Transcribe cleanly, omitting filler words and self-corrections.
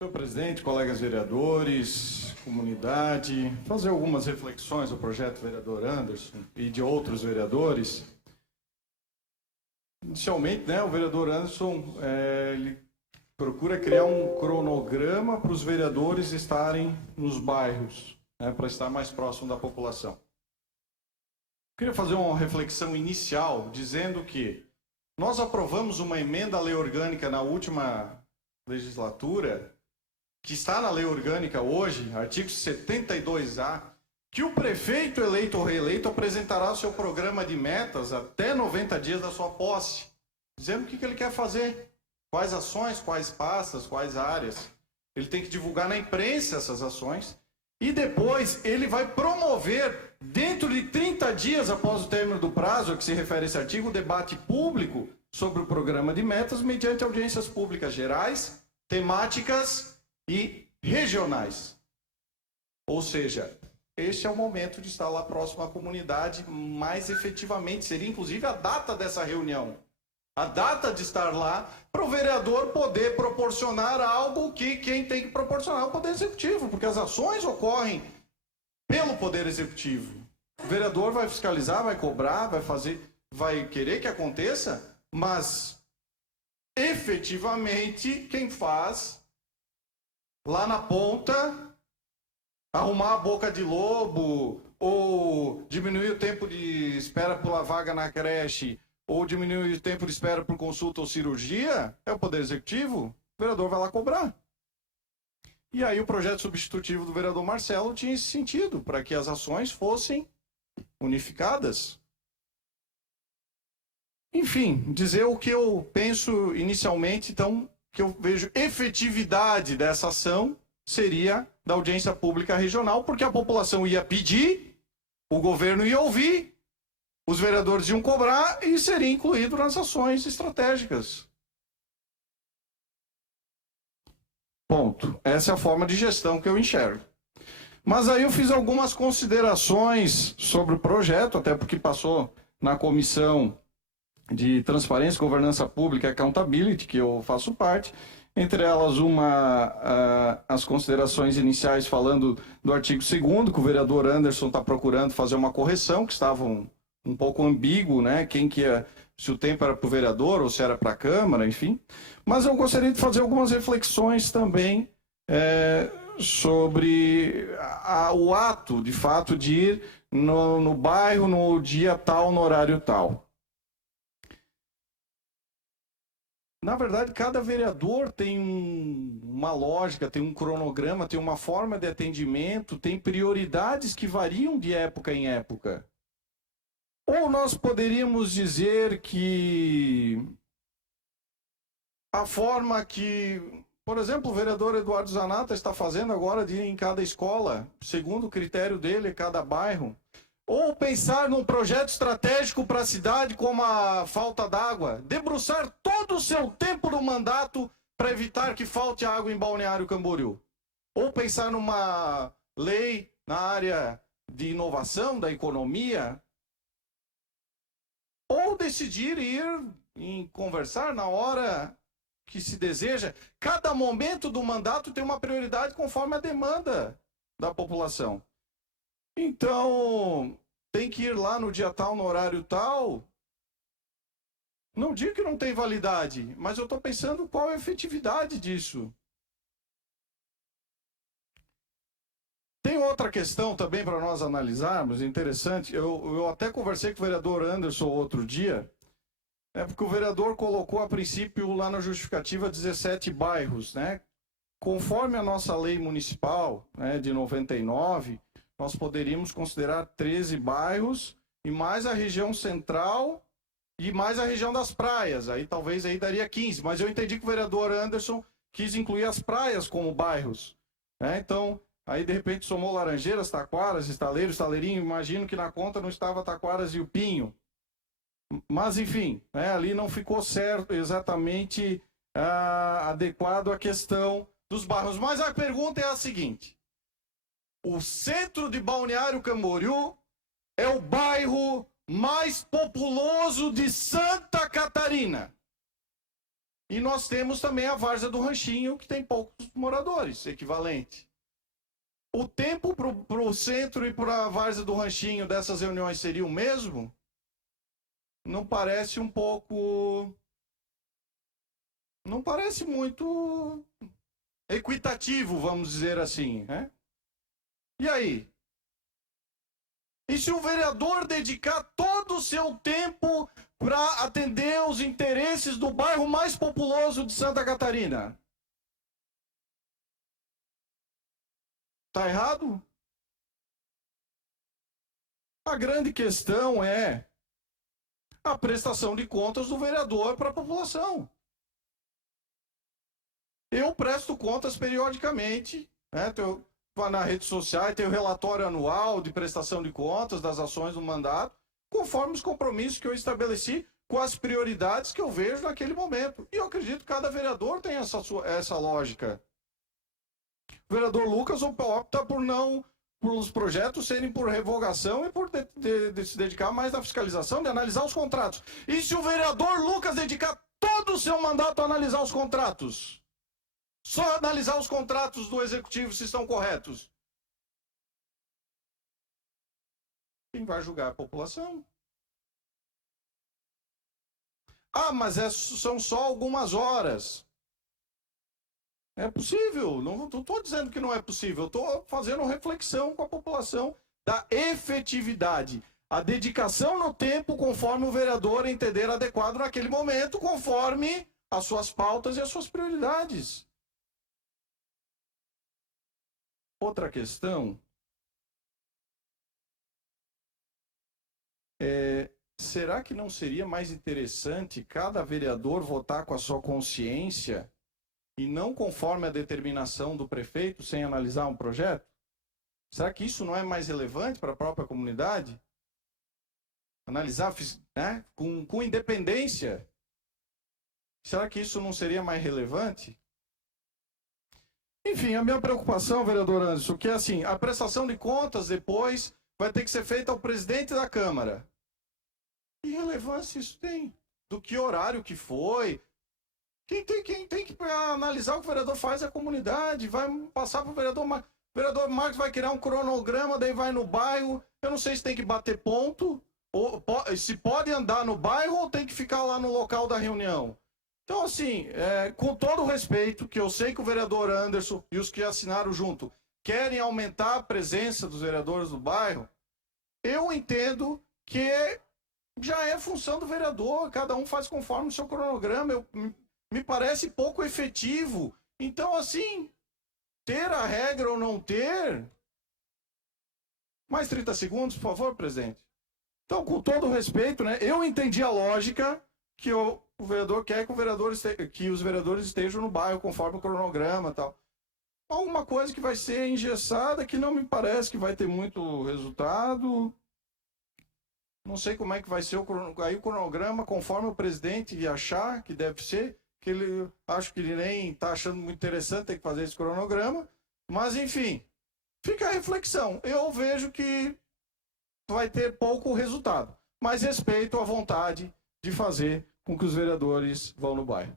Senhor presidente, colegas vereadores, comunidade, fazer algumas reflexões do projeto vereador Anderson e de outros vereadores. Inicialmente, o vereador Anderson ele procura criar um cronograma para os vereadores estarem nos bairros, para estar mais próximo da população. Queria fazer uma reflexão inicial dizendo que nós aprovamos uma emenda à lei orgânica na última legislatura, que está na lei orgânica hoje, artigo 72A, que o prefeito eleito ou reeleito apresentará o seu programa de metas até 90 dias da sua posse, dizendo o que ele quer fazer, quais ações, quais pastas, quais áreas. Ele tem que divulgar na imprensa essas ações e depois ele vai promover, dentro de 30 dias após o término do prazo a que se refere esse artigo, o debate público sobre o programa de metas mediante audiências públicas gerais, temáticas e regionais. Ou seja, este é o momento de estar lá próximo à comunidade mais efetivamente. Seria inclusive a data dessa reunião. A data de estar lá para o vereador poder proporcionar algo que quem tem que proporcionar é o Poder Executivo, porque as ações ocorrem pelo Poder Executivo. O vereador vai fiscalizar, vai cobrar, vai fazer, vai querer que aconteça, mas efetivamente quem faz lá na ponta, arrumar a boca de lobo, ou diminuir o tempo de espera pela vaga na creche, ou diminuir o tempo de espera por consulta ou cirurgia, é o Poder Executivo, o vereador vai lá cobrar. E aí o projeto substitutivo do vereador Marcelo tinha esse sentido, para que as ações fossem unificadas. Enfim, dizer o que eu penso inicialmente, então, que eu vejo efetividade dessa ação seria da audiência pública regional, porque a população ia pedir, o governo ia ouvir, os vereadores iam cobrar e seria incluído nas ações estratégicas. Ponto. Essa é a forma de gestão que eu enxergo. Mas aí eu fiz algumas considerações sobre o projeto, até porque passou na comissão de Transparência, Governança Pública e Accountability, que eu faço parte, entre elas as considerações iniciais falando do artigo 2º, que o vereador Anderson está procurando fazer uma correção, que estava um pouco ambíguo, quem que ia, se o tempo era para o vereador ou se era para a Câmara, enfim. Mas eu gostaria de fazer algumas reflexões também sobre o ato, de fato, de ir no bairro, no dia tal, no horário tal. Na verdade, cada vereador tem uma lógica, tem um cronograma, tem uma forma de atendimento, tem prioridades que variam de época em época. Ou nós poderíamos dizer que a forma que, por exemplo, o vereador Eduardo Zanata está fazendo agora de ir em cada escola, segundo o critério dele, cada bairro. Ou pensar num projeto estratégico para a cidade como a falta d'água. Debruçar todo o seu tempo no mandato para evitar que falte água em Balneário Camboriú. Ou pensar numa lei na área de inovação, da economia. Ou decidir ir em conversar na hora que se deseja. Cada momento do mandato tem uma prioridade conforme a demanda da população. Então, tem que ir lá no dia tal, no horário tal. Não digo que não tem validade, mas eu estou pensando qual é a efetividade disso. Tem outra questão também para nós analisarmos, interessante. Eu até conversei com o vereador Anderson outro dia, porque o vereador colocou a princípio lá na justificativa 17 bairros, Conforme a nossa lei municipal, de 99, nós poderíamos considerar 13 bairros e mais a região central e mais a região das praias. Aí talvez aí daria 15, mas eu entendi que o vereador Anderson quis incluir as praias como bairros. Então, aí de repente somou Laranjeiras, Taquaras, Estaleiros, Estaleirinho, imagino que na conta não estava Taquaras e o Pinho. Mas enfim, ali não ficou certo exatamente adequado à questão dos bairros. Mas a pergunta é a seguinte: o centro de Balneário Camboriú é o bairro mais populoso de Santa Catarina. E nós temos também a várzea do Ranchinho, que tem poucos moradores, equivalente. O tempo para o centro e para a várzea do Ranchinho dessas reuniões seria o mesmo? Não parece um pouco... Não parece muito equitativo, vamos dizer assim, né? E aí? E se o vereador dedicar todo o seu tempo para atender os interesses do bairro mais populoso de Santa Catarina? Está errado? A grande questão é a prestação de contas do vereador para a população. Eu presto contas periodicamente, né? Na rede social, tem o relatório anual de prestação de contas das ações do mandato, conforme os compromissos que eu estabeleci com as prioridades que eu vejo naquele momento. E eu acredito que cada vereador tem essa lógica. O vereador Lucas opta por os projetos serem por revogação e por de se dedicar mais à fiscalização, de analisar os contratos. E se o vereador Lucas dedicar todo o seu mandato a analisar os contratos? Só analisar os contratos do executivo se estão corretos. Quem vai julgar a população? Ah, mas são só algumas horas. É possível, não estou dizendo que não é possível, estou fazendo reflexão com a população da efetividade. A dedicação no tempo conforme o vereador entender adequado naquele momento, conforme as suas pautas e as suas prioridades. Outra questão é, será que não seria mais interessante cada vereador votar com a sua consciência e não conforme a determinação do prefeito sem analisar um projeto? Será que isso não é mais relevante para a própria comunidade? Analisar, né, com independência. Será que isso não seria mais relevante? Enfim, a minha preocupação, vereador Anderson, que é assim, a prestação de contas depois vai ter que ser feita ao presidente da Câmara. Que relevância isso tem? Do que horário que foi? Quem tem que analisar o que o vereador faz é a comunidade, vai passar para o vereador Marcos. O vereador Marcos vai criar um cronograma, daí vai no bairro. Eu não sei se tem que bater ponto, ou se pode andar no bairro ou tem que ficar lá no local da reunião. Então, assim, com todo o respeito, que eu sei que o vereador Anderson e os que assinaram junto querem aumentar a presença dos vereadores do bairro, eu entendo que já é função do vereador, cada um faz conforme o seu cronograma, me parece pouco efetivo. Então, assim, ter a regra ou não ter... Mais 30 segundos, por favor, presidente. Então, com todo o respeito, né, eu entendi a lógica que o vereador quer que os vereadores estejam no bairro conforme o cronograma e tal. Alguma coisa que vai ser engessada, que não me parece que vai ter muito resultado. Não sei como é que vai ser o cronograma, conforme o presidente achar que deve ser, que ele acho que ele nem está achando muito interessante ter que fazer esse cronograma. Mas, enfim, fica a reflexão. Eu vejo que vai ter pouco resultado, mas respeito à vontade de fazer com que os vereadores vão no bairro.